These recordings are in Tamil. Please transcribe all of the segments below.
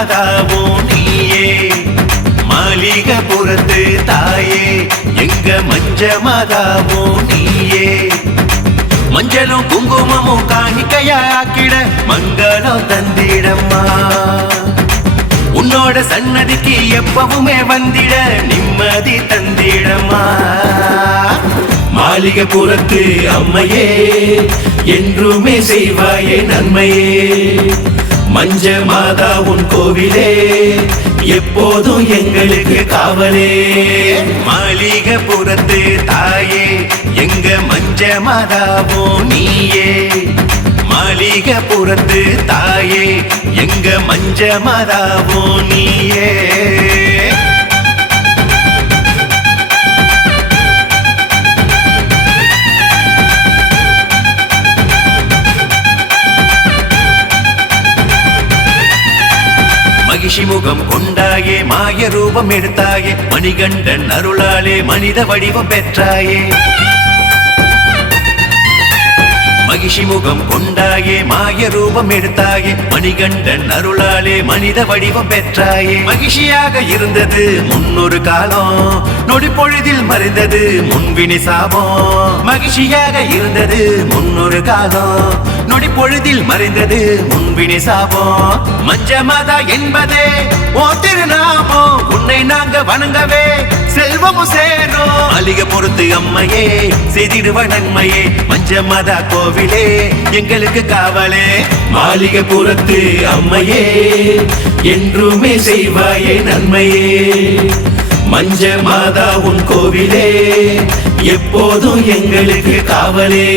மாதாவோ நீயே மாளிகபுரத்து தாயே எங்க மஞ்ச மாதாவோ நீயே மஞ்சளும் குங்குமமும் காணிக்கையாக்கிட மங்களம் தந்திடம்மா உன்னோட சன்னதிக்கு எப்பவுமே வந்திட நிம்மதி தந்திடம்மா மாளிகபுரத்து அம்மையே என்றுமே செய்வாயே நன்மையே மஞ்ச மாதா உன் கோவிலே எப்போதும் எங்களுக்கு காவலே மாளிகபுரத்து தாயே எங்க மஞ்ச மாதாவோ நீயே மாளிகபுரத்து தாயே எங்க மஞ்ச மாதாவோ நீயே மகிஷி முகம் கொண்டாயே மாய ரூபம் எடுத்தாயே மணிகண்டன் அருளாலே மனித வடிவம் பெற்றாயே மகிஷி முகம் கொண்டாயே மாய ரூபம் எடுத்தாயே மணிகண்டன் அருளாலே மனித வடிவம் பெற்றாயே மகிழ்ச்சியாக இருந்தது முன்னொரு காலம் நொடி பொழுதில் மறைந்தது முன்வினை சாபம் மகிழ்ச்சியாக இருந்தது முன்னொரு காலம் நொடி பொழுதில் மறைந்தது முன்வினை சாபம் மஞ்ச மாதா என்பதே ஓ திருநாமம் உன்னை நாங்க வணங்கவே செல்வமும் சேரும் மாளிகபுரத்து அம்மையே செய்திடுவ நன்மையே மஞ்ச மாதா கோவிலே எங்களுக்கு காவலே மாளிகபுரத்து அம்மையே என்றுமே செய்வாயே நன்மையே மஞ்ச மாதா உன் கோவிலே எப்போதும் எங்களுக்கு காவலே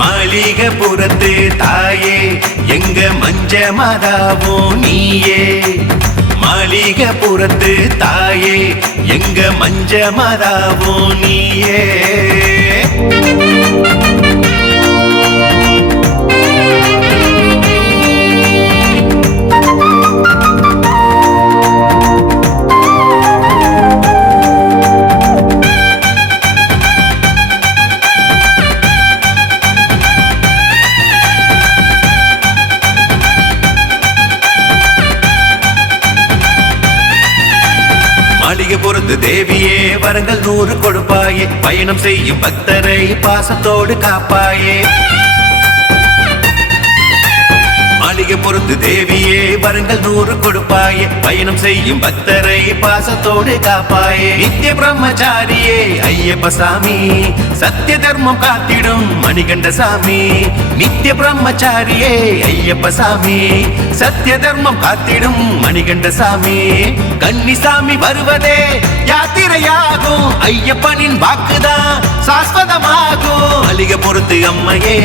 மாளிகபுரத்து தாயே எங்க மஞ்ச மாதாவோ நீயே மாளிகபுரத்து தாயே எங்க மஞ்ச மாதாவோ நீயே மாளிகபுரத்து தேவியே வரங்கள் 100 கொடுப்பாயே பயணம் செய்யும் பக்தரை பாசத்தோடு காப்பாயே மாளிகபுரத்து தேவியே வரங்கள் 100 கொடுப்பாயே பயணம் செய்யும் பக்தரை பாசத்தோடு காப்பாயே நித்திய பிரம்மச்சாரியே ஐயப்ப சாமி சத்திய தர்மம் காத்திடும் மணிகண்ட சாமி நித்திய பிரம்மச்சாரியே ஐயப்ப சாமி சத்திய தர்மம் காத்திடும் மணிகண்ட சாமி கன்னிசாமி வருவதே யாத்திரையாகும் ஐயப்பனின் வாக்குதான் சாஸ்வதமாகும் மாளிகபுரத்து அம்மையே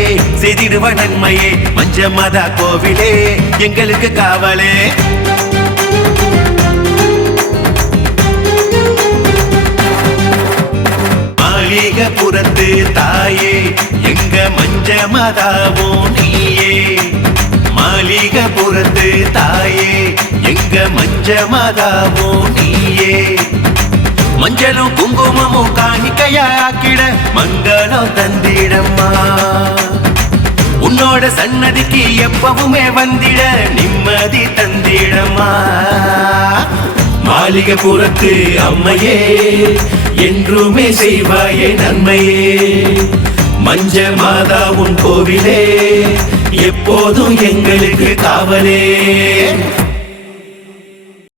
செய்திடுவ நன்மையே மஞ்ச மாதா கோவிலே எங்களுக்கு காவலே மாளிகபுரத்து தாயே எங்க மஞ்ச மாதாவோ நீயே மாளிகபுரத்து தாயே எங்க மஞ்ச மாதாவோ நீயே மஞ்சளும் குங்குமமும் காணிக்கையாக்கிட மங்களம் தந்திடம்மா உன்னோட சன்னதிக்கு எப்பவுமே வந்திட நிம்மதி தந்திடம்மா மாளிகபுரத்து அம்மையே என்றுமே செய்வாயே நன்மையே மஞ்ச மாதா உன் கோவிலே எப்போதும் எங்களுக்கு காவலே